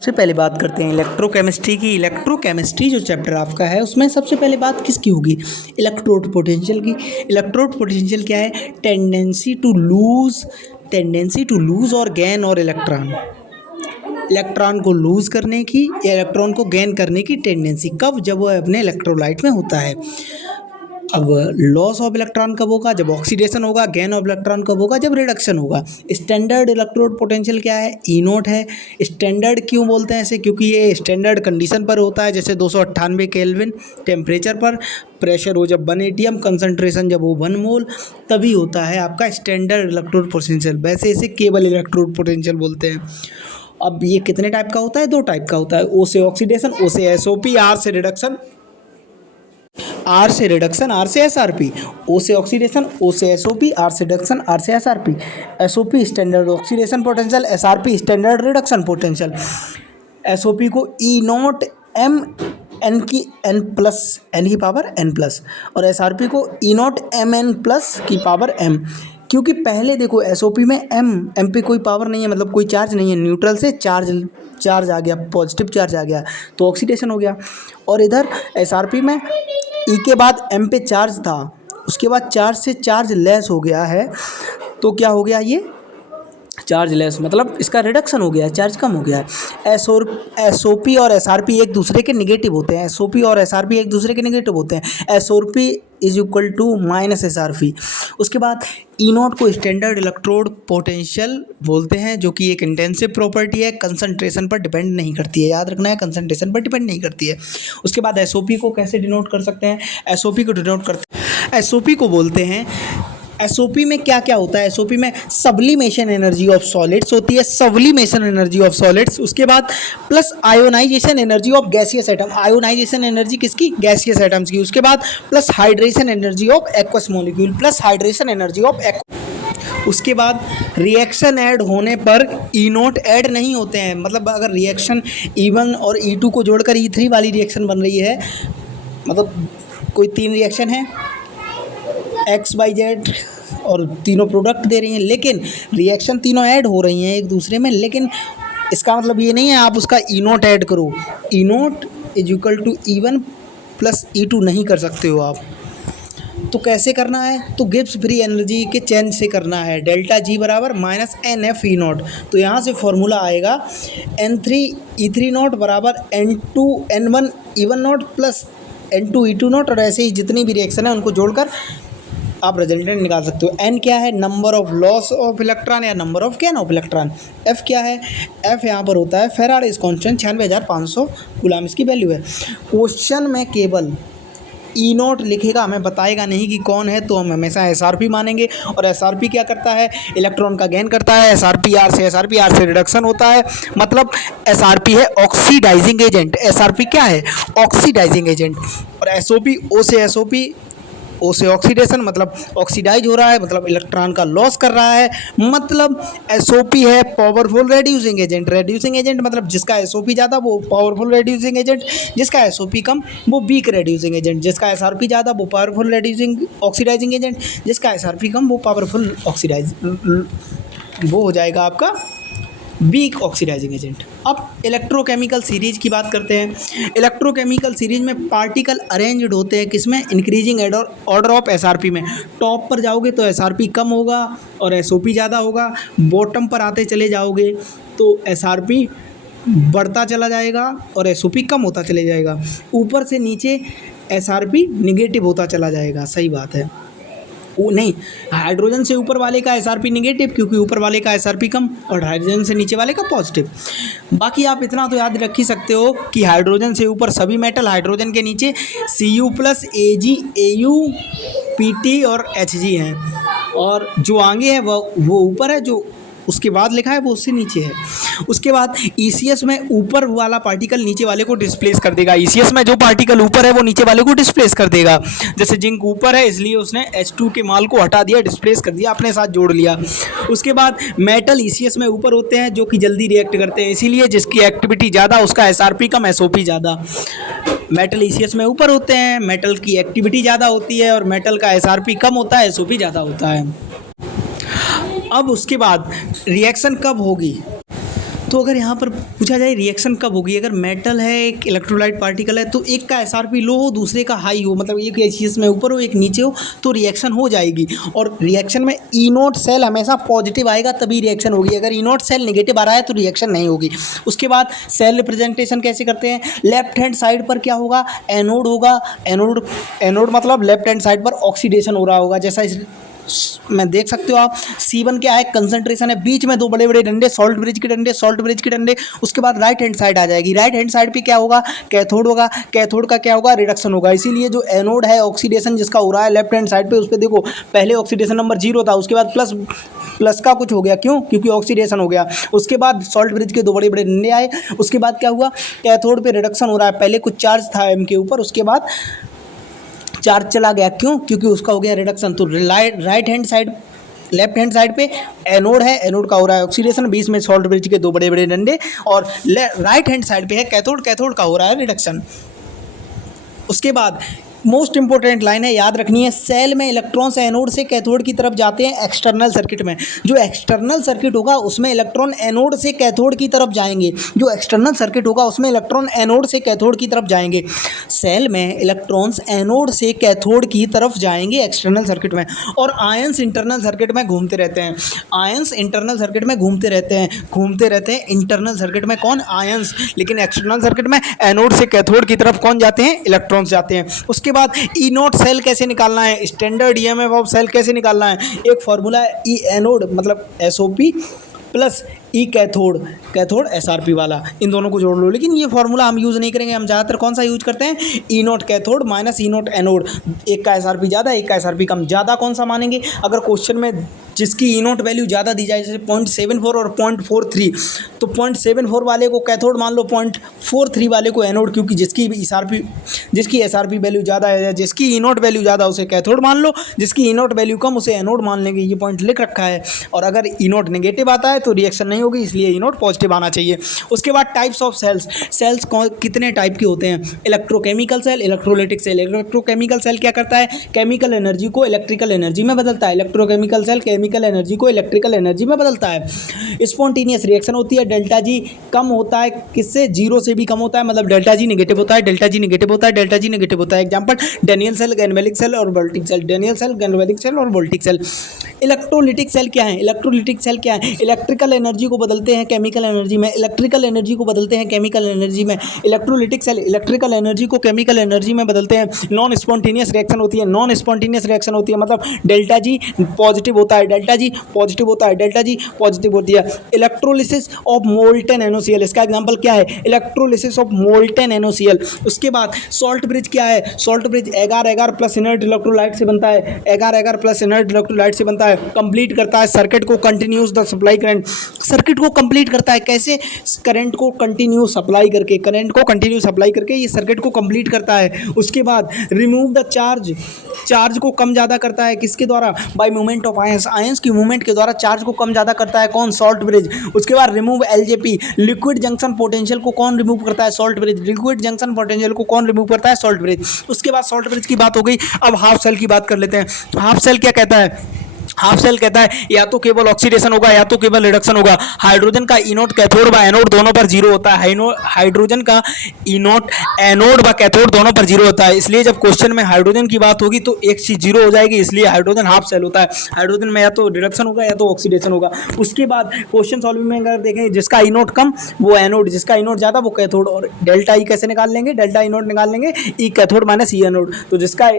सबसे पहले बात करते हैं इलेक्ट्रोकेमिस्ट्री की। इलेक्ट्रोकेमिस्ट्री जो चैप्टर आपका है उसमें सबसे पहले बात किसकी होगी? इलेक्ट्रोड पोटेंशियल की। इलेक्ट्रोड पोटेंशियल क्या है? टेंडेंसी टू लूज और गेन और इलेक्ट्रॉन को लूज करने की या इलेक्ट्रॉन को गेन करने की टेंडेंसी। कब? जब वह अपने इलेक्ट्रोलाइट में होता है। अब लॉस ऑफ इलेक्ट्रॉन कब होगा? जब ऑक्सीडेशन होगा। गेन ऑफ इलेक्ट्रॉन कब होगा? जब रिडक्शन होगा। स्टैंडर्ड इलेक्ट्रोड पोटेंशियल क्या है? ई नोट है। स्टैंडर्ड क्यों बोलते हैं ऐसे? क्योंकि ये स्टैंडर्ड कंडीशन पर होता है, जैसे 298 केल्विन टेम्परेचर पर, प्रेशर हो जब 1 एटीएम, कंसंट्रेशन जब हो 1 मोल, तभी होता है आपका स्टैंडर्ड इलेक्ट्रोड पोटेंशियल। वैसे इसे केवल इलेक्ट्रोड पोटेंशियल बोलते हैं। अब ये कितने टाइप का होता है? 2 टाइप का होता है। ओ से ऑक्सीडेशन, ओ से एसओपी, आर से रिडक्शन, आर से रिडक्शन, आर से एसआरपी। ओ से ऑक्सीडेशन, ओ से एसओपी, आर से रिडक्शन, आर से SRP. SOP standard oxidation potential, SRP standard reduction potential. SOP को ई नॉट एम एन की एन प्लस, एन की पावर एन प्लस, और एसआरपी को ई नॉट एम एन प्लस की पावर एम। क्योंकि पहले देखो एसओपी में एम पे कोई पावर नहीं है, मतलब कोई चार्ज नहीं है, न्यूट्रल से चार्ज आ गया, पॉजिटिव चार्ज आ गया तो ऑक्सीडेशन हो गया। और इधर एसआरपी में ई के बाद एम पे चार्ज था, उसके बाद चार्ज से चार्ज लेस हो गया है, तो क्या हो गया? ये चार्ज लेस मतलब इसका रिडक्शन हो गया है, चार्ज कम हो गया है। एसओपी और एसआरपी एक दूसरे के निगेटिव होते हैं। एसओपी और एसआरपी एक दूसरे के निगेटिव होते हैं। SOP is equal to minus SRP. उसके बाद ई नॉट को स्टैंडर्ड इलेक्ट्रोड पोटेंशियल बोलते हैं, जो कि एक इंटेंसिव प्रॉपर्टी है, कंसंट्रेशन पर डिपेंड नहीं करती है। याद रखना है, कंसंट्रेशन पर डिपेंड नहीं करती है। उसके बाद एसओपी को कैसे डिनोट कर सकते हैं? एसओपी को डिनोट करते हैं, एसओपी को बोलते हैं। एसओपी में क्या क्या होता है? एसओपी में सब्लिमेशन एनर्जी ऑफ सॉलिड्स होती है, सब्लिमेशन एनर्जी ऑफ सॉलिड्स। उसके बाद plus ionization energy of gaseous atom, ionization energy किसकी? गैसियस एटम्स की। उसके बाद plus hydration energy of aqueous molecule, plus hydration energy of उसके बाद रिएक्शन ऐड होने पर ई नोट ऐड नहीं होते हैं। मतलब अगर रिएक्शन E1 और E2 को जोड़कर E3 वाली रिएक्शन बन रही है, मतलब कोई 3 रिएक्शन है XYZ और तीनों प्रोडक्ट दे रही हैं, लेकिन रिएक्शन तीनों ऐड हो रही हैं एक दूसरे में, लेकिन इसका मतलब ये नहीं है आप उसका ई नोट ऐड करो। E naught is equal to E1 plus E2 नहीं कर सकते हो आप। तो कैसे करना है? तो गिब्स फ्री एनर्जी के चेंज से करना है। डेल्टा जी बराबर माइनस NF ई नॉट। तो यहाँ से फॉर्मूला आएगा N3 E3 नॉट बराबर N2 N1 E1 not plus N2 E2 not, और ऐसे ही जितनी भी रिएक्शन है उनको जोड़कर आप रिजल्टेंट निकाल सकते हो। N क्या है? Number of loss of electron या number of gain of electron. F क्या है? F यहाँ पर होता है फेराडेज कांस्टेंट, 96,500 कूलम इसकी वैल्यू है। क्वेश्चन में केवल ई नोट लिखेगा, हमें बताएगा नहीं कि कौन है, तो हम हमेशा एसआरपी मानेंगे। और एसआरपी क्या करता है? इलेक्ट्रॉन का गेन करता है। एसआरपी आर से रिडक्शन होता है, मतलब एसआरपी है ऑक्सीडाइजिंग एजेंट। एसआरपी क्या है? Oxidizing agent. और एसओपी ओ से एसओपी, ओ से ऑक्सीडेशन मतलब ऑक्सीडाइज हो रहा है, मतलब इलेक्ट्रॉन का लॉस कर रहा है, मतलब एसओपी है powerful reducing agent. Reducing agent मतलब जिसका एसओपी ज़्यादा वो पावरफुल रेड्यूसिंग एजेंट, जिसका एसओपी कम वो वीक रेड्यूसिंग एजेंट, जिसका एसआरपी ज़्यादा वो पावरफुल रेड्यूसिंग ऑक्सीडाइजिंग एजेंट, जिसका एसआरपी कम वो पावरफुल ऑक्सीडाइज, वो हो जाएगा आपका वीक ऑक्सीडाइजिंग एजेंट। अब इलेक्ट्रोकेमिकल सीरीज की बात करते हैं। इलेक्ट्रोकेमिकल सीरीज में पार्टिकल अरेंज्ड होते हैं किसमें? इंक्रीजिंग ऑर्डर ऑफ एसआरपी में। टॉप पर जाओगे तो एसआरपी कम होगा और एसओपी ज़्यादा होगा। बॉटम पर आते चले जाओगे तो एसआरपी बढ़ता चला जाएगा और एसओपी कम होता चले जाएगा। ऊपर से नीचे एसआरपी निगेटिव होता चला जाएगा। सही बात है। वो नहीं, हाइड्रोजन से ऊपर वाले का एसआरपी निगेटिव, क्योंकि ऊपर वाले का एसआरपी कम, और हाइड्रोजन से नीचे वाले का पॉजिटिव। बाकी आप इतना तो याद रख ही सकते हो कि हाइड्रोजन से ऊपर सभी मेटल, हाइड्रोजन के नीचे Cu plus Ag Au Pt और Hg हैं, और जो आगे है वो ऊपर है, जो उसके बाद लिखा है वो उससे नीचे है। उसके बाद ECS में ऊपर वाला पार्टिकल नीचे वाले को डिस्प्लेस कर देगा। ECS में जो पार्टिकल ऊपर है वो नीचे वाले को डिस्प्लेस कर देगा। जैसे जिंक ऊपर है इसलिए उसने H2 के माल को हटा दिया, डिस्प्लेस कर दिया, अपने साथ जोड़ लिया। उसके बाद मेटल ECS में ऊपर होते हैं जो कि जल्दी रिएक्ट करते हैं, इसीलिए जिसकी एक्टिविटी ज़्यादा उसका एसआरपी कम, एसओपी ज़्यादा। मेटल ECS में ऊपर होते हैं, मेटल की एक्टिविटी ज़्यादा होती है और मेटल का एसआरपी कम होता है, एसओपी ज़्यादा होता है। अब उसके बाद रिएक्शन कब होगी? तो अगर यहाँ पर पूछा जाए रिएक्शन कब होगी, अगर मेटल है, एक इलेक्ट्रोलाइट पार्टिकल है, तो एक का एसआरपी लो हो, दूसरे का हाई हो, मतलब एक चीज़ में ऊपर हो एक नीचे हो, तो रिएक्शन हो जाएगी। और रिएक्शन में ई नोट सेल हमेशा पॉजिटिव आएगा तभी रिएक्शन होगी, अगर ई नोट सेल नेगेटिव आ रहा है तो रिएक्शन नहीं होगी। उसके बाद सेल रिप्रेजेंटेशन कैसे करते हैं, लेफ्ट हैंड साइड पर क्या होगा, एनोड होगा। एनोड मतलब लेफ्ट हैंड साइड पर ऑक्सीडेशन हो रहा होगा, जैसा इस मैं देख सकते हो आप। C1 क्या है, कंसंट्रेशन है, बीच में दो बड़े बड़े डंडे, सॉल्ट ब्रिज के डंडे, सॉल्ट ब्रिज के डंडे। उसके बाद राइट हैंड साइड आ जाएगी, राइट हैंड साइड पे क्या होगा, कैथोड होगा। कैथोड का क्या होगा, रिडक्शन होगा। इसीलिए जो एनोड है ऑक्सीडेशन जिसका हो रहा है लेफ्ट हैंड साइड पे, उस पर देखो पहले ऑक्सीडेशन नंबर 0 था, उसके बाद प्लस का कुछ हो गया, क्यों, क्योंकि ऑक्सीडेशन हो गया। उसके बाद सॉल्ट ब्रिज के दो बड़े बड़े डंडे आए। उसके बाद क्या हुआ, कैथोड पे रिडक्शन हो रहा है, पहले कुछ चार्ज था एम के ऊपर, उसके बाद चार्ज चला गया, क्यों, क्योंकि उसका हो गया रिडक्शन। तो right hand side, left hand side पे एनोड है, एनोड का हो रहा है ऑक्सीडेशन, बीच में सॉल्ट ब्रिज के दो बड़े बड़े डंडे, और राइट हैंड साइड पे है कैथोड, कैथोड का हो रहा है रिडक्शन। उसके बाद मोस्ट इंपॉर्टेंट लाइन है, याद रखनी है, सेल में इलेक्ट्रॉन्स एनोड से कैथोड की तरफ जाते हैं एक्सटर्नल सर्किट में। जो एक्सटर्नल सर्किट होगा उसमें इलेक्ट्रॉन एनोड से कैथोड की तरफ जाएंगे, जो एक्सटर्नल सर्किट होगा उसमें इलेक्ट्रॉन एनोड से कैथोड की तरफ जाएंगे। सेल में इलेक्ट्रॉन्स एनोड से कैथोड की तरफ जाएंगे एक्सटर्नल सर्किट में, और आयंस इंटरनल सर्किट में घूमते रहते हैं। आयंस इंटरनल सर्किट में घूमते रहते हैं इंटरनल सर्किट में कौन, आयंस, लेकिन एक्सटर्नल सर्किट में एनोड से कैथोड की तरफ कौन जाते हैं, इलेक्ट्रॉन्स जाते हैं। उसके बाद ई नोट सेल कैसे निकालना है, स्टैंडर्ड ईएमएफ ऑफ सेल कैसे निकालना है, एक फॉर्मूला है ई एनोड मतलब एसओपी प्लस ई कैथोड, कैथोड एसआरपी वाला, इन दोनों को जोड़ लो। लेकिन ये फॉर्मूला हम यूज़ नहीं करेंगे, हम ज़्यादातर कौन सा यूज करते हैं, ई नोट कैथोड माइनस ई नोट एनोड, एक का एसआरपी ज़्यादा एक का एसआरपी कम। ज़्यादा कौन सा मानेंगे, अगर क्वेश्चन में जिसकी ई नोट वैल्यू ज़्यादा दी जाए, जैसे 0.74 और 0.43, तो 0.74 वाले को कैथोड मान लो, 0.43 वाले को एनोड, क्योंकि जिसकी एसआरपी वैल्यू ज़्यादा है, जिसकी ई नोट वैल्यू ज़्यादा उसे कैथोड मान लो, जिसकी ई नोट वैल्यू कम उसे एनोड मान लेंगे, ये पॉइंट लिख रखा है। और अगर ई नोट नेगेटिव आता है तो रिएक्शन नहीं होगी, इसलिए ई नोट पॉजिटिव आना चाहिए। उसके बाद टाइप्स ऑफ सेल्स, सेल्स कितने टाइप के होते हैं, electrochemical cell, electrolytic cell. Electrochemical cell क्या करता है, केमिकल एनर्जी को इलेक्ट्रिकल एनर्जी में बदलता है। इलेक्ट्रोकेमिकल सेल केमिकल एनर्जी को इलेक्ट्रिकल एनर्जी में बदलता है। स्पॉन्टेनियस रिएक्शन होती है, डेल्टा जी कम होता है, किससे, 0 से भी कम होता है, मतलब डेल्टा जी नेगेटिव होता है, डेल्टा जी नेगेटिव होता है, डेल्टा जी नेगेटिव होता है। Example Daniell cell, galvanic cell और voltaic cell, Daniell cell, galvanic cell और वोल्टिक सेल। इलेक्ट्रोलिटिक सेल क्या है, इलेक्ट्रोलिटिक सेल क्या है, इलेक्ट्रिकल एनर्जी को बदलते हैं केमिकल एनर्जी में, इलेक्ट्रिकल एनर्जी को बदलते हैं केमिकल एनर्जी में। इलेक्ट्रोलिटिक सेल इलेक्ट्रिकल एनर्जी को केमिकल एनर्जी में बदलते हैं। नॉन स्पॉन्टेनियस रिएक्शन होती है, नॉन स्पॉन्टेनियस रिएक्शन होती है, मतलब डेल्टा जी पॉजिटिव होता है, डेल्टा जी पॉजिटिव होता है, डेल्टा जी पॉजिटिव होती है। इलेक्ट्रोलिसिस ऑफ मोल्टेन NaOCl, इसका एग्जांपल क्या है, इलेक्ट्रोलिसिस ऑफ मोल्टेन NaOCl। उसके बाद सॉल्ट ब्रिज क्या है, सॉल्ट ब्रिज एगार एगार प्लस इनर्ट इलेक्ट्रोलाइट से बनता है, एगार एगार प्लस इनर्ट इलेक्ट्रोलाइट से बनता है। कंप्लीट करता है सर्किट को, continuous the supply current, circuit को कंप्लीट करता है, कैसे, करंट को कंटिन्यू सप्लाई करके, करंट को कंटिन्यू सप्लाई करके ये सर्किट को कंप्लीट करता है। उसके बाद रिमूव द चार्ज, चार्ज को कम ज़्यादा करता है, किसके द्वारा, by movement of ions, ions की मूवमेंट के द्वारा चार्ज को कम ज़्यादा करता है, कौन, सॉल्ट ब्रिज। उसके बाद remove LJP, liquid junction potential को कौन रिमूव करता है, salt bridge, liquid junction potential को कौन रिमूव करता है, सॉल्ट ब्रिज। उसके बाद सॉल्ट ब्रिज की बात हो गई, अब हाफ सेल की बात कर लेते हैं। हाफ सेल क्या कहता है, हाफ सेल कहता है या तो केवल ऑक्सीडेशन होगा या तो केवल रिडक्शन होगा। हाइड्रोजन का इनोट कैथोड व एनोड दोनों पर 0 होता है, हाइड्रोजन का इनोट एनोड व कैथोड दोनों पर 0 होता है, इसलिए जब क्वेश्चन में हाइड्रोजन की बात होगी तो एक चीज 0 हो जाएगी, इसलिए हाइड्रोजन हाफ सेल होता है। हाइड्रोजन में या तो रिडक्शन होगा या तो ऑक्सीडेशन होगा। उसके बाद क्वेश्चन सॉल्व में अगर देखें, जिसका इनोट कम वो एनोड, जिसका इनोट ज्यादा वो कैथोड, और डेल्टा ई कैसे निकाल लेंगे, डेल्टा इनोट निकाल लेंगे, ई कैथोड माइनस ई एनोड, तो जिसका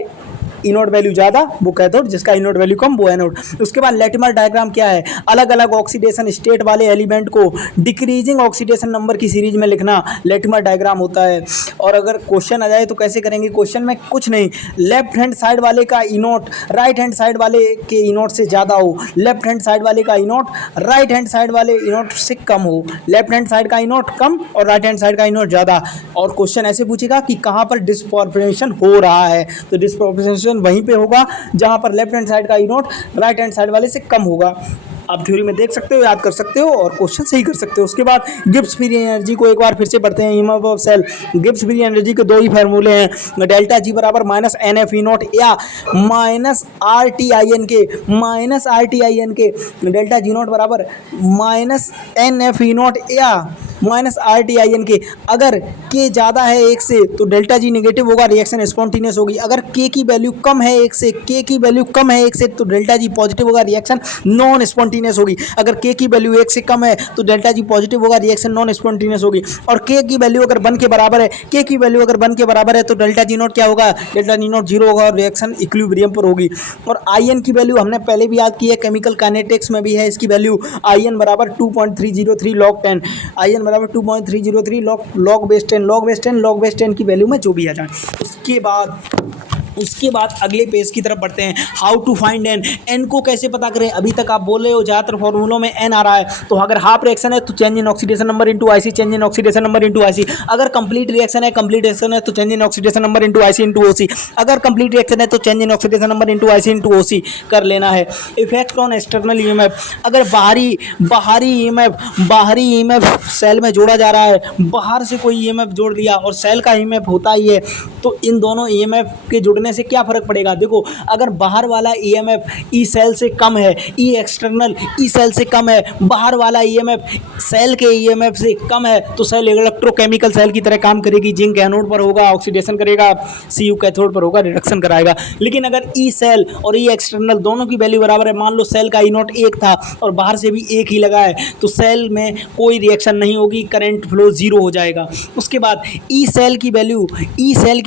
इनोड वैल्यू ज़्यादा वो कैथोड, जिसका इनोड वैल्यू कम वो एनोड। उसके बाद लेटिमर डायग्राम क्या है, अलग अलग ऑक्सीडेशन स्टेट वाले एलिमेंट को डिक्रीजिंग ऑक्सीडेशन नंबर की सीरीज में लिखना लेटिमर डायग्राम होता है। और अगर क्वेश्चन आ जाए तो कैसे करेंगे, क्वेश्चन में कुछ नहीं, लेफ्ट हैंड साइड वाले का इनोट राइट हैंड साइड वाले के इनोट से ज़्यादा हो, लेफ्ट हैंड साइड वाले का इनोट राइट हैंड साइड वाले इनोट से कम हो, लेफ्ट हैंड साइड का इनोट कम और राइट हैंड साइड का इनोट ज़्यादा। और क्वेश्चन ऐसे पूछेगा कि कहाँ पर डिस्प्रोपोर्शन हो रहा है, तो डिस्प्रोपोर्शन वहीं पे होगा जहां पर लेफ्ट हैंड साइड का इनोट राइट हैंड साइड वाले से कम होगा। आप थ्योरी में देख सकते हो, याद कर सकते हो और क्वेश्चन सही कर सकते हो। उसके बाद गिब्स फ्री एनर्जी को एक बार फिर से पढ़ते हैं। EMF of cell, Gibbs free energy के दो ही फार्मूले हैं, डेल्टा जी बराबर minus N F E naught या minus R T I N K, minus R T I N K, delta G naught बराबर minus N F E naught या minus R T I N K. अगर K ज़्यादा है एक से तो delta G negative होगा, रिएक्शन स्पॉन्टेनियस होगी। अगर के की वैल्यू कम है एक से, के की वैल्यू कम है एक से तो डेल्टा जी पॉजिटिव होगा, रिएक्शन नॉन स्पॉन्टेनियस होगी। अगर के की वैल्यू एक से कम है तो डेल्टा जी पॉजिटिव होगा, रिएक्शन नॉन स्पॉन्टेनियस होगी। और के की वैल्यू अगर 1 के बराबर है, के की वैल्यू अगर 1 के बराबर है तो डेल्टा जी नॉट क्या होगा, डेल्टा जी नॉट 0 होगा और रिएक्शन इक्विलिब्रियम पर होगी। और आई एन की वैल्यू हमने पहले भी याद की है, केमिकल काइनेटिक्स में भी है इसकी वैल्यू, आई एन बराबर 2.303 log 10, आई एन बराबर 2.303 log बेस 10, log बेस 10 की वैल्यू में जो भी आ जाए। उसके बाद अगले पेज की तरफ बढ़ते हैं। How to find N, N को कैसे पता करें। अभी तक आप बोल रहे हो ज़्यादातर फॉर्मूलों में एन आ रहा है, तो अगर हाफ रिएक्शन है तो change in oxidation number into IC, change in oxidation number into IC. अगर कंप्लीट रिएक्शन है तो change in oxidation number into IC into OC. अगर कंप्लीट रिएक्शन है तो change in oxidation number into IC into OC कर लेना है। Effect on external EMF, अगर बाहरी ईएमएफ सेल में जोड़ा जा रहा है, बाहर से कोई ईएमएफ जोड़ दिया और सेल का ईएमएफ होता ही है, तो इन दोनों ईएमएफ के जुड़ने से क्या फर्क पड़ेगा। देखो, अगर बाहर वाला ईएमएफ ई सेल से कम है, ई एक्सटर्नल ई सेल से कम है, बाहर वाला ईएमएफ सेल के ईएमएफ से कम है, तो सेल इलेक्ट्रोकेमिकल सेल की तरह काम करेगी। जिंक एनोड पर होगा, ऑक्सीडेशन करेगा, सीयू कैथोड पर होगा, रिडक्शन कराएगा। लेकिन अगर ई सेल और ई एक्सटर्नल दोनों की वैल्यू बराबर है, मान लो सेल का ई नॉट 1 था और बाहर से भी 1 ही लगा है, तो सेल में कोई रिएक्शन नहीं होगी, करंट फ्लो 0 हो जाएगा। उसके बाद ई सेल की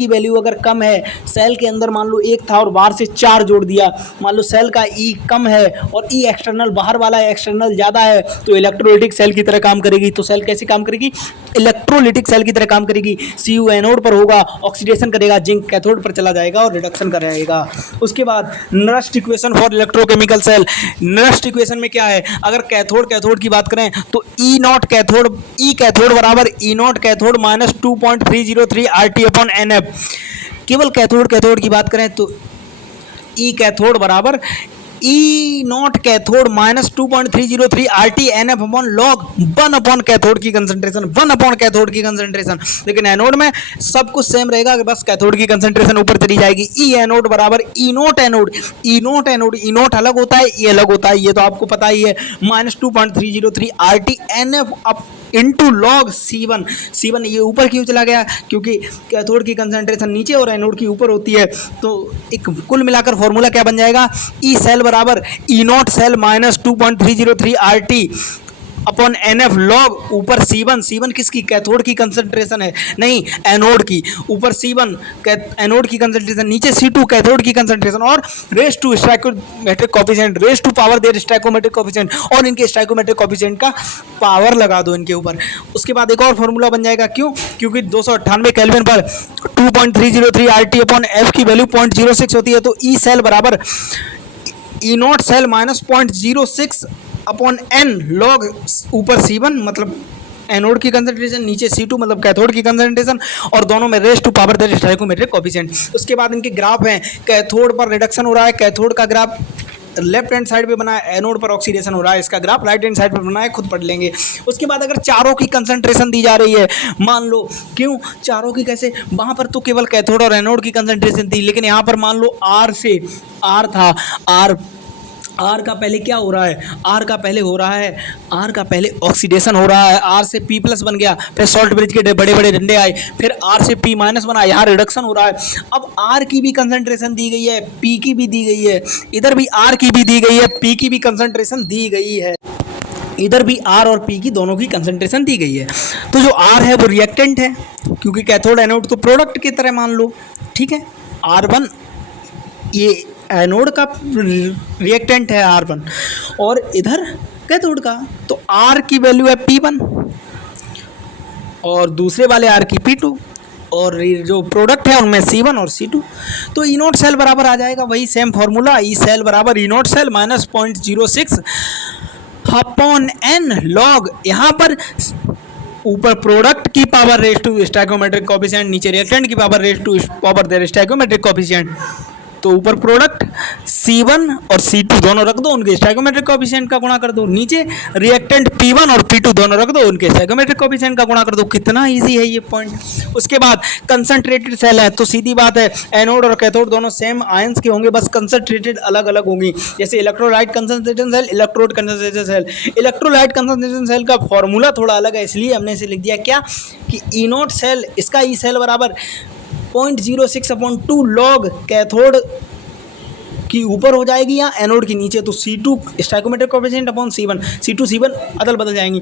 वैल्यू अगर कम है, सेल के अंदर मान लो 1 था और बाहर से 4 जोड़ दिया, मान लो सेल का ई कम है और ई एक्सटर्नल बाहर वाला एक्सटर्नल ज़्यादा है, तो इलेक्ट्रोलिटिक सेल की तरह काम करेगी। तो सेल कैसे काम करेगी, इलेक्ट्रोलिटिक सेल की तरह काम करेगी। सीयू एनोड पर होगा, ऑक्सीडेशन करेगा, जिंक कैथोड पर चला जाएगा और रिडक्शन कराएगा। उसके बाद Nernst equation for electrochemical cell, Nernst equation में क्या है, अगर कैथोड की बात करें तो ई कैथोड बराबर E naught cathode minus 2.303 RT upon NF। केवल कैथोड की बात करें तो ई कैथोड बराबर E naught cathode minus 2.303 RT NF upon log 1 upon cathode की कंसंट्रेशन। लेकिन एनोड में सब कुछ सेम रहेगा, बस कैथोड की कंसंट्रेशन ऊपर चली जाएगी। ई एनोड बराबर ई नॉट एनोड अलग होता है, ये अलग होता है, ये तो आपको पता ही है, minus 2.303 RT NF up into log C1 ये ऊपर क्यों चला गया, क्योंकि कैथोड की कंसंट्रेशन नीचे और एनोड की ऊपर होती है। तो एक कुल मिलाकर फॉर्मूला क्या बन जाएगा, ई सेल बराबर E naught cell minus 2.303 RT upon NF log ऊपर C1 किसकी, कैथोड की कंसंट्रेशन है, नहीं एनोड की, ऊपर C1 एनोड की कंसंट्रेशन, नीचे C2 कैथोड की कंसंट्रेशन, और raise to stoichiometric coefficient, raise to power their stoichiometric coefficient, और इनके स्टोइकोमेट्रिक कोएफिशिएंट का पावर लगा दो इनके ऊपर। उसके बाद एक और फॉर्मूला बन जाएगा, क्योंकि 298 केल्विन पर 2.303 RT अपॉन F की वैल्यू 0.06 होती है, तो ई सेल बराबर E naught cell minus 0.06 upon N log ऊपर C1 मतलब एनोड की कंसंट्रेशन, नीचे C2 मतलब कैथोड की कंसंट्रेशन, और दोनों में raise to power their stoichiometric coefficient. उसके बाद इनके ग्राफ हैं, कैथोड पर रिडक्शन हो रहा है, कैथोड का ग्राफ लेफ्ट हैंड साइड पे बना है, एनोड पर ऑक्सीडेशन हो रहा है, इसका ग्राफ राइट हैंड साइड पे बना है, खुद पढ़ लेंगे। उसके बाद अगर चारों की कंसंट्रेशन दी जा रही है, मान लो, क्यों चारों की कैसे, वहाँ पर तो केवल कैथोड और एनोड की कंसंट्रेशन थी, लेकिन यहाँ पर मान लो R से R था, आर का पहले क्या हो रहा है, आर का पहले ऑक्सीडेशन हो रहा है, आर से P प्लस बन गया, फिर सॉल्ट ब्रिज के बड़े बड़े डंडे आए, फिर आर से P माइनस बना, यहाँ रिडक्शन हो रहा है। अब आर की भी कंसंट्रेशन दी गई है, P की भी दी गई है, इधर भी आर की भी दी गई है, P की भी कंसंट्रेशन दी गई है, इधर भी आर और P की दोनों की कंसंट्रेशन दी गई है। तो जो आर है वो रिएक्टेंट है, क्योंकि कैथोड एनोड तो प्रोडक्ट की तरह मान लो, ठीक है। R1 ये एनोड का रिएक्टेंट है R1, और इधर कैथोड का, तो R की वैल्यू है P1 और दूसरे वाले R की P2, और जो प्रोडक्ट है उनमें C1 और C2। तो ई नॉट सेल बराबर आ जाएगा वही सेम फॉर्मूला, ई सेल बराबर E naught cell minus 0.06 upon N log, यहाँ पर ऊपर प्रोडक्ट की power raise to stoichiometric coefficient, नीचे रिएक्टेंट की power raise to power their stoichiometric coefficient. तो ऊपर प्रोडक्ट C1 और C2 दोनों रख दो, उनके स्टोइकोमेट्रिक कोएफिशिएंट का गुणा कर दो, नीचे रिएक्टेंट P1 और P2 दोनों रख दो, उनके स्टोइकोमेट्रिक कोएफिशिएंट का गुणा कर दो। कितना इजी है ये पॉइंट। उसके बाद कंसंट्रेटेड सेल है तो सीधी बात है एनोड और कैथोड दोनों सेम आयंस के होंगे, बस कंसंट्रेटेड अलग अलग होंगी। जैसे electrolyte concentration cell, electrode concentration cell. Electrolyte concentration cell का फॉर्मूला थोड़ा अलग है, इसलिए हमने इसे लिख दिया क्या कि ई नॉट सेल, इसका ई सेल बराबर 0.06/2 लॉग कैथोड की ऊपर हो जाएगी या एनोड की नीचे, तो C2 stoichiometric coefficient upon C1, C2 C1 अदल बदल जाएंगी।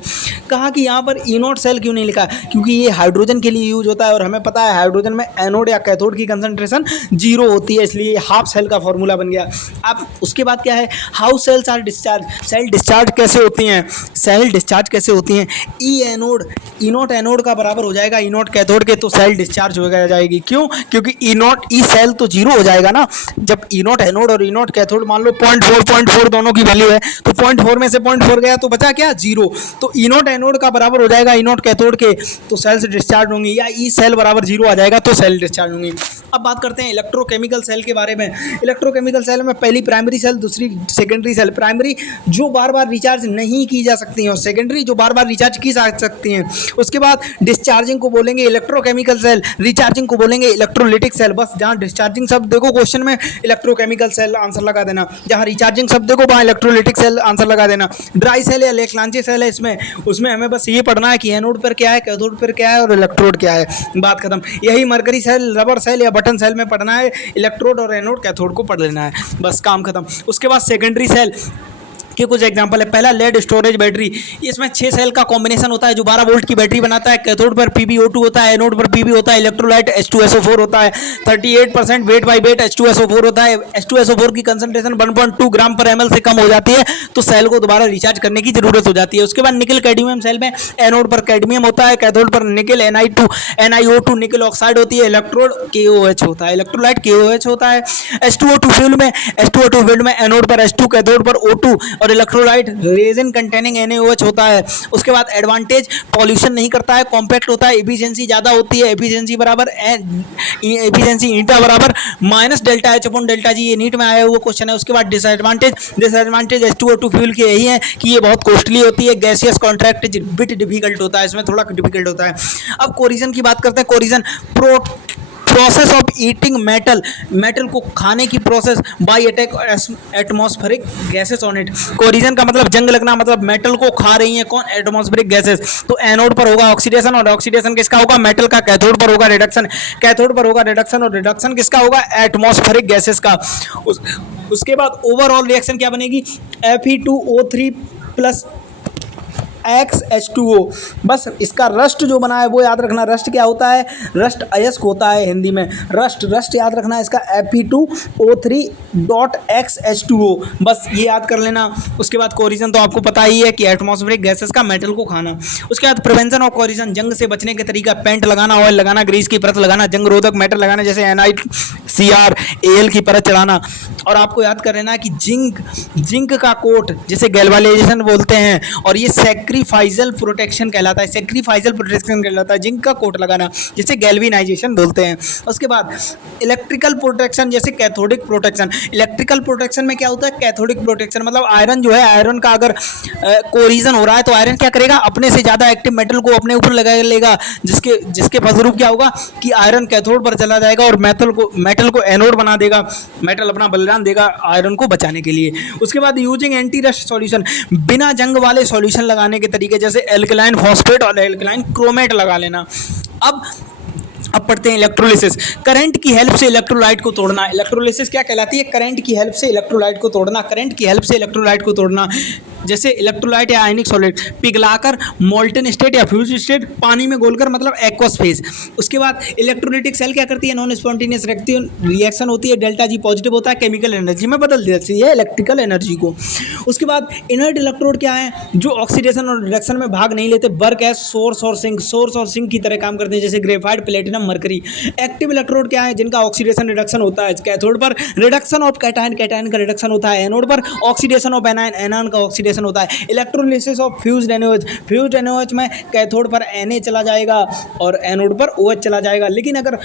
कहा कि यहाँ पर ई नॉट सेल क्यों नहीं लिखा, क्योंकि ये हाइड्रोजन के लिए यूज होता है और हमें पता है हाइड्रोजन में एनोड या कैथोड की कंसंट्रेशन 0 होती है, इसलिए हाफ सेल का फॉर्मूला बन गया। अब उसके बाद क्या है, how cells are discharge, cell discharge कैसे होती हैं, सेल डिस्चार्ज कैसे होती हैं। E anode, E naught anode का बराबर हो जाएगा ई नॉट कैथोड के, तो सेल डिस्चार्ज हो जाएगी। क्यों, क्योंकि ई नॉट ई सेल तो 0 हो जाएगा ना, जब ई नॉट एनोड और ई नॉट कैथोड मान लो 0.4 दोनों की वैल्यू है, तो 0.4 में से 0.4 गया तो बचा क्या 0, तो ई नॉट एनोड का बराबर हो जाएगा ई नॉट कैथोड के, तो सेल्स डिस्चार्ज होंगी, या ई सेल बराबर 0 आ जाएगा तो सेल डिस्चार्ज होंगी। अब बात करते हैं इलेक्ट्रोकेमिकल सेल के बारे में। इलेक्ट्रोकेमिकल सेल में पहली प्राइमरी सेल, दूसरी सेकेंडरी सेल। प्राइमरी जो बार बार रिचार्ज नहीं की जा सकती हैं और सेकेंडरी जो बार बार रिचार्ज की जा सकती हैं। उसके बाद डिस्चार्जिंग को बोलेंगे इलेक्ट्रोकेमिकल सेल, रिचार्जिंग को बोलेंगे इलेक्ट्रोलिटिक सेल। बस जहाँ डिस्चार्जिंग शब्द देखो क्वेश्चन में इलेक्ट्रोकेमिकल सेल आंसर लगा देना, जहाँ रिचार्जिंग शब्द देखो वहाँ इलेक्ट्रोलिटिक सेल आंसर लगा देना। ड्राई सेल या लेक्लांचे सेल है इसमें, उसमें हमें बस ये पढ़ना है कि एनोड पर क्या है, कैथोड पर क्या है और इलेक्ट्रोड क्या है, बात खत्म। यही मरकरी सेल, रबर सेल या बटन सेल में पढ़ना है, इलेक्ट्रोड और एनोड कैथोड को पढ़ लेना है, बस काम खत्म। उसके बाद सेकेंडरी सेल के कुछ एग्जांपल है। पहला लेड स्टोरेज बैटरी, इसमें 6 सेल का कॉम्बिनेशन होता है जो 12 वोल्ट की बैटरी बनाता है। कैथोड पर PbO2 होता है, एनोड पर Pb होता है, इलेक्ट्रोलाइट H2SO4 होता है, 38% वेट बाई वेट H2SO4 होता है। H2SO4 की कंसंट्रेशन 1.2 ग्राम पर ml से कम हो जाती है तो सेल को दोबारा रिचार्ज करने की जरूरत हो जाती है। उसके बाद निकल कैडमियम सेल में एनोड पर कैडमियम होता है, कैथोड पर निकल NiO2 निकल ऑक्साइड होती है, इलेक्ट्रोड KOH होता है, इलेक्ट्रोलाइट KOH होता है। H2O2 फील्ड में एनोड पर H2, कैथोड पर O2 और इलेक्ट्रोलाइट रेजिन कंटेनिंग NaOH होता है। उसके बाद एडवांटेज, पॉल्यूशन नहीं करता है, कॉम्पैक्ट होता है, एफिशिएंसी ज़्यादा होती है, एफिशिएंसी ईटा बराबर -ΔH/ΔG, ये नीट में आया हुआ क्वेश्चन है। उसके बाद डिसएडवांटेज H2O2 फ्यूल के यही है कि ये बहुत कॉस्टली होती है, गैसियस कॉन्ट्रैक्ट बिट डिफिकल्ट होता है, इसमें थोड़ा डिफिकल्ट होता है। अब कोरिजन की बात करते हैं। Corrosion process of eating metal को खाने की process by attack atmospheric gases on it. Corrosion का मतलब जंग लगना, मतलब मेटल को खा रही है कौन, एटमॉस्फेरिक गैसेस। तो एनोड पर होगा ऑक्सीडेशन और ऑक्सीडेशन किसका होगा, मेटल का। कैथोड पर होगा रिडक्शन, कैथोड पर होगा रिडक्शन और रिडक्शन किसका होगा, एटमॉस्फेरिक गैसेस का। उसके बाद ओवरऑल रिएक्शन क्या बनेगी, Fe2O3 प्लस XH2O। बस इसका रस्ट जो बना है वो याद रखना। रस्ट क्या होता है, रस्ट अयस्क होता है हिंदी में, रस्ट याद रखना है इसका Fe2O3.XH2O, बस ये याद कर लेना। उसके बाद कोरिजन तो आपको पता ही है कि एटमॉस्फेरिक गैसेस का मेटल को खाना। उसके बाद प्रिवेंशन ऑफ कोरिजन, जंग से बचने के तरीका, पेंट लगाना, ऑयल लगाना, ग्रीस की परत लगाना, जंग रोधक मेटल लगाना जैसे NiCr, Al की परत चढ़ाना। और आपको याद कर लेना कि जिंक का कोट जिसे गैल्वेनाइजेशन बोलते हैं और ये सैक्रिफाइजल प्रोटेक्शन कहलाता है, जिंक का कोट लगाना जिसे गैल्वेनाइजेशन बोलते हैं। उसके बाद इलेक्ट्रिकल प्रोटेक्शन जैसे कैथोडिक प्रोटेक्शन। इलेक्ट्रिकल प्रोटेक्शन में क्या होता है, कैथोडिक प्रोटेक्शन मतलब आयरन जो है, आयरन का अगर कोरिजन हो रहा है तो आयरन क्या करेगा, अपने से ज़्यादा एक्टिव मेटल को अपने ऊपर लगा लेगा, जिसके फलस्वरूप क्या होगा कि आयरन कैथोड पर चला जाएगा और मेटल को एनोड बना देगा, मेटल अपना बलिदान देगा आयरन को बचाने के लिए। उसके बाद यूजिंग एंटी रस्ट सॉल्यूशन, बिना जंग वाले सॉल्यूशन लगाने के तरीके जैसे एल्कलाइन फॉस्फेट और एल्कलाइन क्रोमेट लगा लेना। अब पढ़ते हैं इलेक्ट्रोलिसिस। करंट की हेल्प से इलेक्ट्रोलाइट को तोड़ना। इलेक्ट्रोलिसिस क्या कहलाती है, करंट की हेल्प से इलेक्ट्रोलाइट को तोड़ना, करंट की हेल्प से इलेक्ट्रोलाइट को तोड़ना। जैसे इलेक्ट्रोलाइट या आयनिक सॉलिड पिघलाकर मोल्टन स्टेट या फ्यूज स्टेट पानी में घोलकर, मतलब एक्वस फेज। उसके बाद इलेक्ट्रोलिटिक सेल क्या करती है, नॉन स्पॉन्टेनियस रिएक्शन होती है, डेल्टा जी पॉजिटिव होता है, केमिकल एनर्जी में बदल देती है इलेक्ट्रिकल एनर्जी को। उसके बाद इनर्ट इलेक्ट्रोड क्या है, जो ऑक्सीडेशन और रिडक्शन में भाग नहीं लेते, वर्क एज सोर्स और सिंक की तरह काम करते हैं, जैसे graphite, platinum, mercury. Active electrode क्या है, जिनका ऑक्सीडेशन रिडक्शन होता है। कैथोड पर रिडक्शन ऑफ कैटायन का रिडक्शन होता है, एनोड पर ऑक्सीडेशन ऑफ एनायन का ऑक्सीडेशन रिएक्शन होता है electrolysis of fused NaOH। Fused NaOH में कैथोड पर Na चला जाएगा और एनोड पर OH चला जाएगा। लेकिन अगर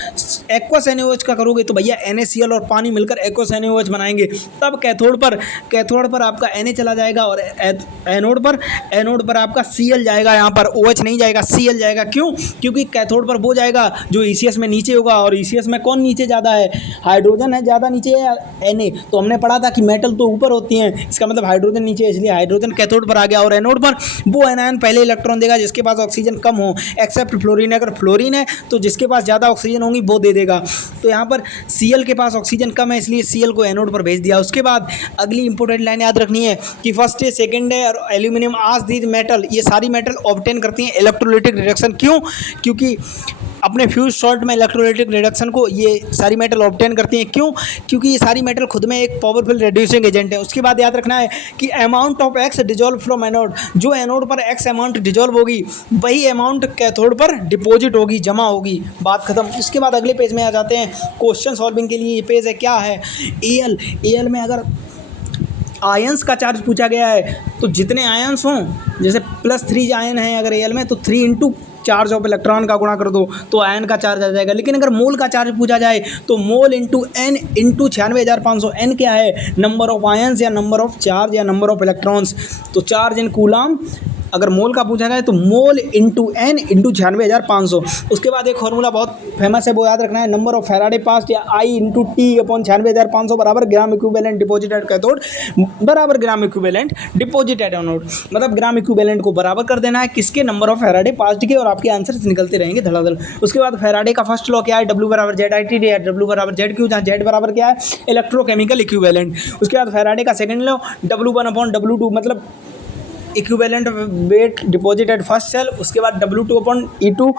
एक्वस NaOH का करोगे तो भैया NaCl और पानी मिलकर एक्वस NaOH बनाएंगे, तब कैथोड पर आपका Na चला जाएगा और एनोड पर आपका Cl जाएगा, यहाँ पर OH नहीं जाएगा, Cl जाएगा। क्यों? क्योंकि कैथोड पर वो जाएगा जो ECS में नीचे होगा, और ECS में कौन नीचे ज़्यादा है? हाइड्रोजन है ज़्यादा नीचे या Na? तो हमने पढ़ा था कि मेटल तो ऊपर होती हैं, इसका मतलब हाइड्रोजन नीचे है, इसलिए हाइड्रोजन कैथोड पर आ गया। और एनोड पर वो एनायन पहले इलेक्ट्रॉन देगा जिसके पास ऑक्सीजन कम हो, एक्सेप्ट फ्लोरीन। अगर फ्लोरीन है तो जिसके पास ज़्यादा ऑक्सीजन होंगी वो दे देगा। तो यहाँ पर Cl के पास ऑक्सीजन कम है, इसलिए Cl को एनोड पर भेज दिया। उसके बाद अगली इंपॉर्टेंट लाइन याद रखनी है कि फर्स्ट है, सेकंड है और एल्यूमिनियम आज दीज मेटल, ये सारी मेटल ऑब्टेन करती हैं इलेक्ट्रोलाइटिक रिडक्शन। क्यों? क्योंकि अपने फ्यूज सॉल्ट में इलेक्ट्रोलाइटिक रिडक्शन को ये सारी मेटल ऑब्टेन करती हैं। क्यों? क्योंकि ये सारी मेटल खुद में एक पावरफुल रिड्यूसिंग एजेंट है। उसके बाद याद रखना है कि amount of x dissolve from anode, जो एनोड पर एक्स अमाउंट डिजॉल्व होगी वही अमाउंट कैथोड पर डिपॉजिट होगी, जमा होगी। बात खत्म। इसके बाद अगले पेज में आ जाते हैं क्वेश्चन सॉल्विंग के लिए। ये पेज है, क्या है? एल में अगर आयंस का चार्ज पूछा गया है तो जितने आयंस हों, जैसे +3 आयन है अगर एल में, तो 3 इंटू चार्ज ऑफ इलेक्ट्रॉन का गुणा कर दो तो आयन का चार्ज आ जाएगा। लेकिन अगर मोल का चार्ज पूछा जाए तो mole into n into 96,500। n क्या है? नंबर ऑफ आयंस या नंबर ऑफ चार्ज या नंबर ऑफ इलेक्ट्रॉन्स। तो चार्ज इन कूलम अगर मोल का पूछा जाए तो मोल इंटू n इंटू 96,500। उसके बाद एक फॉर्मूला बहुत फेमस है, वो याद रखना है, नंबर ऑफ फैराडे पास्ट या I इंटू टी अपॉन 96,500 बराबर ग्राम इक्विवेलेंट डिपॉजिटेड कैथोड बराबर ग्राम इक्विवेलेंट डिपॉजिटेड एनोड। मतलब ग्राम इक्विवेलेंट को बराबर कर देना है किसके? नंबर ऑफ फैराडे पास्ट के, और आपके आंसर निकलते रहेंगे धड़ाधड़। उसके बाद फैराडे का फर्स्ट लॉ क्या है? W बराबर ZIT या W बराबर ZQ, जहाँ Z बराबर क्या है? Electrochemical equivalent. उसके बाद फैराडे का सेकंड लॉ W1/W2, मतलब equivalent weight deposited first cell. उसके बाद W2/E2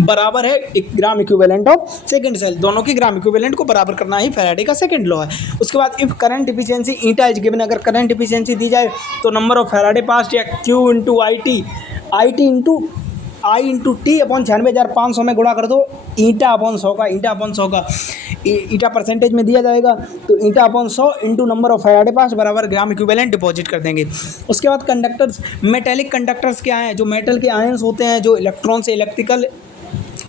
बराबर है 1 gram equivalent of second cell. दोनों की ग्राम इक्विवेलेंट को बराबर करना ही फैराडे का सेकंड लॉ है। उसके बाद if current efficiency eta is given, अगर करंट एफिशिएंसी दी जाए तो नंबर ऑफ फैराडे पास्ट या Q into IT into I into T upon 96,500 में गुणा कर दो ईटा अपॉन 100 का। ईटा परसेंटेज में दिया जाएगा तो eta upon 100 into number of Faraday pass बराबर ग्राम इक्विवेलेंट डिपॉजिट कर देंगे। उसके बाद कंडक्टर्स, मेटेलिक कंडक्टर्स क्या हैं? जो मेटल के आयंस होते हैं जो इलेक्ट्रॉन से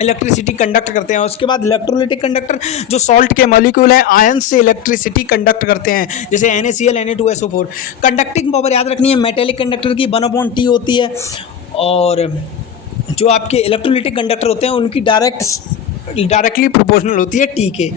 इलेक्ट्रिसिटी कंडक्ट करते हैं। उसके बाद इलेक्ट्रोलाइटिक कंडक्टर, जो सॉल्ट के मॉलिक्यूल हैं आयंस से इलेक्ट्रिसिटी कंडक्ट करते हैं, जैसे NaCl Na2SO4। कंडक्टिंग पावर याद रखनी है मेटेलिक कंडक्टर की 1/T होती है, और जो आपके इलेक्ट्रोलाइटिक कंडक्टर होते हैं उनकी डायरेक्टली प्रोपोर्शनल होती है T के।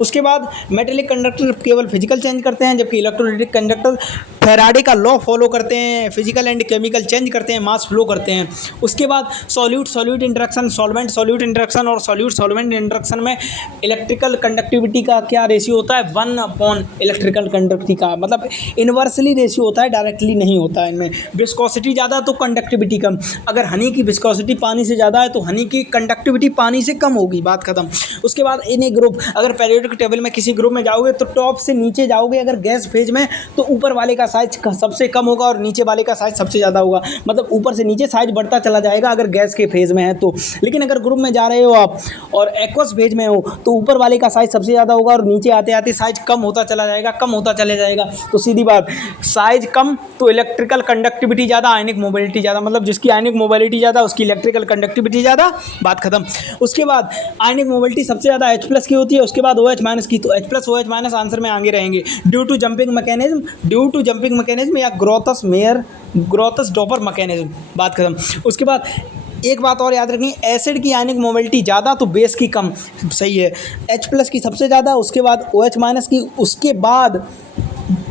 उसके बाद मेटेलिक कंडक्टर केवल फिजिकल चेंज करते हैं, जबकि इलेक्ट्रोलाइटिक कंडक्टर फैराडे का लॉ फॉलो करते हैं, फिजिकल एंड केमिकल चेंज करते हैं, मास फ्लो करते हैं। उसके बाद सॉल्यूट इंटरेक्शन, सॉल्वेंट इंटरेक्शन और सॉल्वेंट इंटरेक्शन में इलेक्ट्रिकल कंडक्टिविटी का क्या रेशियो होता है? 1 इलेक्ट्रिकल कंडक्टिविटी का, मतलब इन्वर्सली रेशियो होता है, डायरेक्टली नहीं होता है। इनमें विस्कोसिटी ज़्यादा तो कंडक्टिविटी कम। अगर हनी की विस्कोसिटी पानी से ज़्यादा है तो हनी की कंडक्टिविटी पानी से कम होगी। बात खत्म। उसके बाद इन ए ग्रुप, अगर पीरियोडिक टेबल में किसी ग्रुप में जाओगे तो टॉप से नीचे जाओगे, अगर गैस फेज में तो ऊपर वाले का साइज सबसे कम होगा और नीचे वाले का साइज सबसे ज़्यादा होगा। मतलब ऊपर से नीचे साइज बढ़ता चला जाएगा अगर गैस के फेज में है तो। लेकिन अगर ग्रुप में जा रहे हो आप और एक्वस फेज में हो तो ऊपर वाले का साइज सबसे ज़्यादा होगा और नीचे आते आते साइज कम होता चला जाएगा। तो सीधी बात, साइज कम तो इलेक्ट्रिकल कंडक्टिविटी ज़्यादा, आयनिक मोबिलिटी ज़्यादा। मतलब जिसकी आयनिक मोबिलिटी ज़्यादा उसकी इलेक्ट्रिकल कंडक्टिविटी ज़्यादा। बात खत्म। उसके बाद आयनिक मोबिलिटी सबसे ज़्यादा H+ की होती है, उसके बाद OH- की। तो H+ OH- आंसर में आगे रहेंगे ड्यू टू जंपिंग मैकेनिज्म या ग्रोथस डॉपर मैकेनिज्म। बात खत्म। उसके बाद एक बात और याद रखनी, एसिड की आयनिक मोबिलिटी ज़्यादा तो बेस की कम। सही है, H+ की सबसे ज़्यादा, उसके बाद OH- की, उसके बाद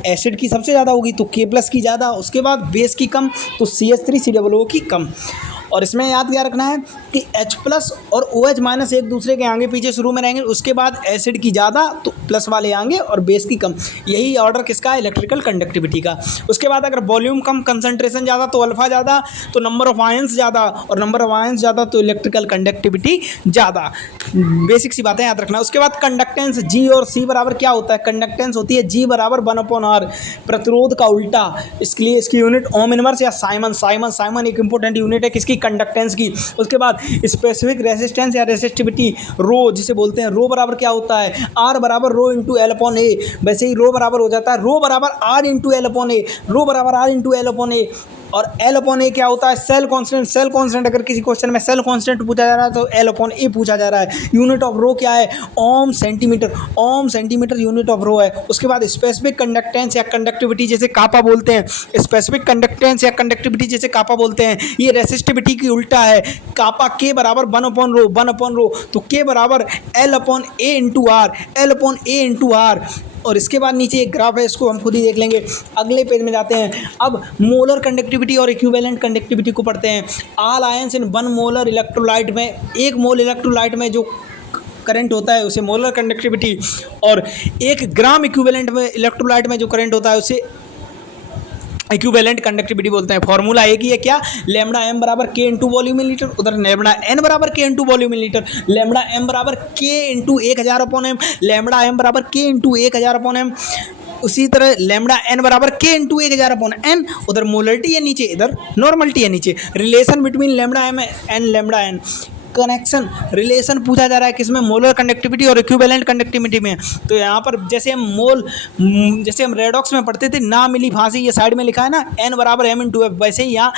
एसिड की सबसे ज़्यादा होगी तो K+ की ज़्यादा, उसके बाद बेस की कम तो CH3COO की कम। और इसमें याद क्या रखना है कि H+ और OH- एक दूसरे के आगे पीछे शुरू में रहेंगे, उसके बाद एसिड की ज़्यादा तो प्लस वाले आएंगे और बेस की कम। यही ऑर्डर किसका है? इलेक्ट्रिकल कंडक्टिविटी का। उसके बाद अगर वॉल्यूम कम, कंसंट्रेशन ज़्यादा तो अल्फा ज़्यादा, तो नंबर ऑफ आयंस ज़्यादा, और नंबर ऑफ आयंस ज़्यादा तो इलेक्ट्रिकल कंडक्टिविटी ज़्यादा। बेसिक सी बातें याद रखना। उसके बाद कंडक्टेंस G और C बराबर क्या होता है? कंडक्टेंस होती है G बराबर 1/R, प्रतिरोध का उल्टा। इसके लिए इसकी यूनिट ओम इनवर्स या साइमन एक इंपॉर्टेंट यूनिट है किसकी? कंडक्टेंस की। उसके बाद स्पेसिफिक रेसिस्टेंस या रेसिस्टिविटी रो जिसे बोलते हैं, रो बराबर क्या होता है, आर बराबर रो इंटू एल अपॉन ए। वैसे ही रो बराबर हो जाता है रो बराबर आर इंटू एल अपॉन ए, रो बराबर आर इंटू एल अपॉन ए। और एल अपॉन ए क्या होता है, सेल कांस्टेंट। सेल कांस्टेंट अगर किसी क्वेश्चन में सेल कांस्टेंट पूछा जा रहा है तो एल अपॉन ए पूछा जा रहा है। यूनिट ऑफ रो क्या है, ohm centimetre, ohm centimetre unit of rho है। उसके बाद स्पेसिफिक कंडक्टेंस या कंडक्टिविटी जैसे कापा बोलते हैं, स्पेसिफिक कंडक्टेंस या कंडक्टिविटी जैसे कापा बोलते हैं, ये रेसिस्टिविटी की उल्टा है। कापा के बराबर 1 अपॉन रो, 1 अपॉन रो, तो के बराबर L upon A into R, L upon A into R. और इसके बाद नीचे एक ग्राफ है, इसको हम खुद ही देख लेंगे। अगले पेज में जाते हैं। अब मोलर कंडक्टिविटी और इक्विवेलेंट कंडक्टिविटी को पढ़ते हैं। All ions in 1 molar electrolyte में, 1 मोल इलेक्ट्रोलाइट में जो करंट होता है उसे मोलर कंडक्टिविटी, और 1 ग्राम इक्विवेलेंट में इलेक्ट्रोलाइट में जो करंट होता है उसे इक्विवेलेंट कंडक्टिविटी बोलते हैं। फॉर्मूला एक ही है क्या, लैम्डा एम बराबर K into volume in litre, उधर लैम्डा एन बराबर K into volume in litre, lambda M बराबर K into 1000 upon M, lambda M बराबर के इंटू 1000 अपॉन एम। उसी तरह लैम्डा एन बराबर के इंटू 1000 अपॉन एन, उधर molarity है नीचे, इधर नॉर्मलिटी है नीचे। Relation between lambda M and lambda N, connection relation पूछा जा रहा है किसमें, मोलर कंडक्टिविटी और इक्विवेलेंट कंडक्टिविटी में। तो यहाँ पर जैसे हम रेडॉक्स में पढ़ते थे ना मिली फांसी, ये साइड में लिखा है ना एन बराबर एम इंटू एफ, वैसे ही यहाँ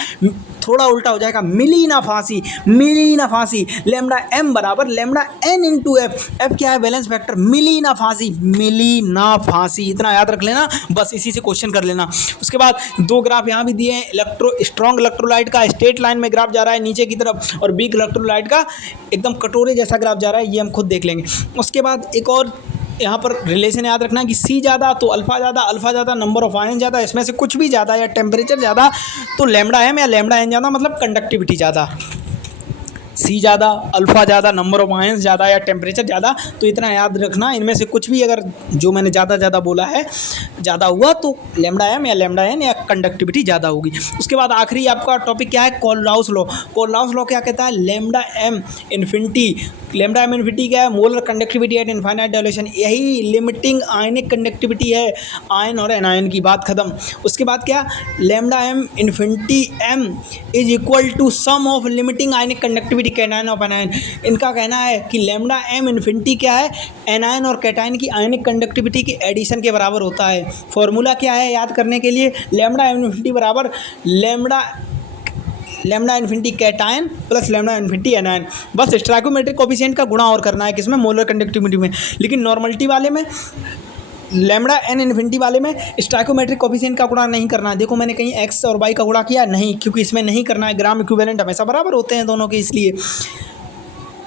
थोड़ा उल्टा हो जाएगा, मिली ना फांसी, मिली ना फांसी। लैम्डा एम बराबर lambda N into F, F क्या है बैलेंस फैक्टर, मिली ना फांसी, मिली ना फांसी, इतना याद रख लेना, बस इसी से क्वेश्चन कर लेना। उसके बाद 2 ग्राफ यहाँ भी दिए हैं। स्ट्रॉन्ग इलेक्ट्रोलाइट का स्ट्रेट लाइन में ग्राफ जा रहा है नीचे की तरफ, और वीक इलेक्ट्रोलाइट का एकदम कटोरे जैसा ग्राफ जा रहा है, ये हम खुद देख लेंगे। उसके बाद एक और यहाँ पर रिलेशन याद रखना कि सी ज़्यादा तो अल्फा ज़्यादा, अल्फा ज़्यादा नंबर ऑफ आयन ज़्यादा, इसमें से कुछ भी ज़्यादा, या टेम्परेचर ज़्यादा तो लैम्डा एम या लैम्डा एन ज़्यादा, मतलब कंडक्टिविटी ज़्यादा। सी ज़्यादा, अल्फ़ा ज़्यादा, नंबर ऑफ आयंस ज़्यादा या टेम्परेचर ज़्यादा, तो इतना याद रखना, इनमें से कुछ भी अगर जो मैंने ज़्यादा बोला है ज़्यादा हुआ तो लैम्डा एम या लैम्डा एन या कंडक्टिविटी ज़्यादा होगी। उसके बाद आखिरी आपका टॉपिक क्या है, कोलराउस लॉ। कोलराउस लॉ क्या कहता है, lambda M infinity, lambda M infinity क्या है, molar conductivity at infinite dilution, यही लिमिटिंग आयनिक कंडक्टिविटी है, आयन और एनायन की बात खत्म। उसके बाद क्या, lambda M infinity M is equal to sum of limiting ionic conductivity cation of anion. इनका कहना है कि लैम्डा एम इन्फिनिटी क्या है, एनायन और कैटायन की आयनिक कंडक्टिविटी के एडिशन के बराबर होता है। फॉर्मूला क्या है याद करने के लिए, लैम्डा एम इन्फिनिटी बराबर lambda infinity cation plus lambda infinity anion. बस स्टोइकोमेट्रिक कोफिशिएंट का गुणा और करना है किसमें, मोलर कंडक्टिविटी में। लेकिन नॉर्मलिटी वाले में, लैम्डा एन इन्फिनिटी वाले में स्टोइकोमेट्रिक कोफिशिएंट का गुणा नहीं करना है। देखो मैंने कहीं एक्स और वाई का गुणा किया नहीं, क्योंकि इसमें नहीं करना है, ग्राम इक्विवेलेंट हमेशा बराबर होते हैं दोनों के, इसलिए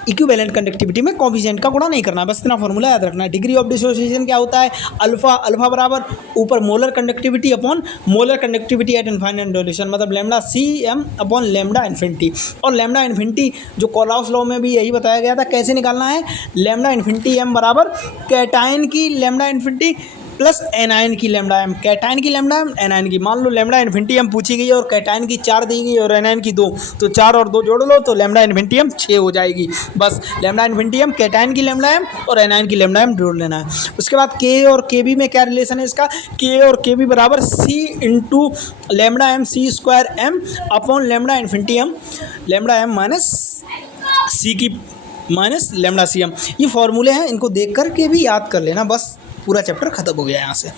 इक्विवेलेंट कंडक्टिविटी में कोफिशिएंट का गुणा नहीं करना है, बस इतना फॉर्मूला याद रखना है। डिग्री ऑफ डिसोसिएशन क्या होता है, अल्फा बराबर ऊपर molar conductivity upon molar conductivity at infinite dilution, मतलब lambda C M upon lambda infinity. और लैम्डा इन्फिनिटी जो कोलराउस लॉ में भी यही बताया गया था, कैसे निकालना है, लैम्डा इन्फिनिटी एम बराबर कैटायन की लैम्डा इन्फिनिटी प्लस एनायन की लैम्डा एम, कैटायन की लैम्डा एम, एनायन की। मान लो लैम्डा इन्फिनिटी एम पूछी गई है और कैटायन की 4 दी गई और एनायन की 2, तो 4 और 2 जोड़ लो तो लैम्डा इन्फिनिटी एम 6 हो जाएगी। बस लैम्डा इन्फिनिटी एम, कैटायन की लैम्डा एम और एनायन की लैम्डा एम जोड़ लेना है। उसके बाद के और के बी में क्या रिलेशन है इसका, के और के बी बराबर C into lambda M C square M upon lambda infinity M, lambda M minus C की माइनस लैम्डा सी एम। ये फॉर्मूले हैं, इनको देख कर के भी याद कर लेना, बस पूरा चैप्टर खत्म हो गया यहाँ से।